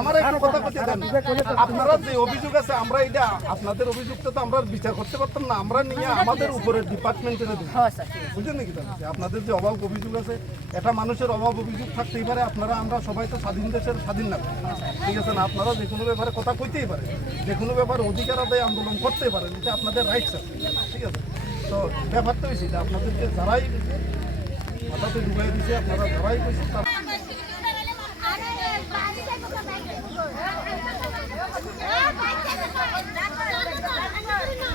আমার একটা কথা বলতে দেন, আপনারা যে অভিযোগ আছে আমরা এটা আপনাদের অভিযোগটা তো আমরা বিচার করতে পারতাম না, আমরা নিয়ে আমাদের উপরে ডিপার্টমেন্টে দেব, বুঝলেন নাকি? আপনাদের যে অভাব অভিযোগ আছে, এটা মানুষের অভাব অভিযোগ থাকতেই পারে, আপনারা আমরা সবাই তো স্বাধীন দেশের স্বাধীন নাগরিক, ঠিক আছে না? আপনারা যে কোনো ব্যাপারে কথা কইতেই পারেন, যে কোনো ব্যাপারে অধিকার আদায় আন্দোলন করতে পারেন, এটা আপনাদের রাইটস আছে, ঠিক আছে? তো ব্যাপারটা হয়েছে যে আপনাদেরকে যারাই মাথাতে ঢুকাই দিচ্ছে, আপনারা যারাই কইছে আরে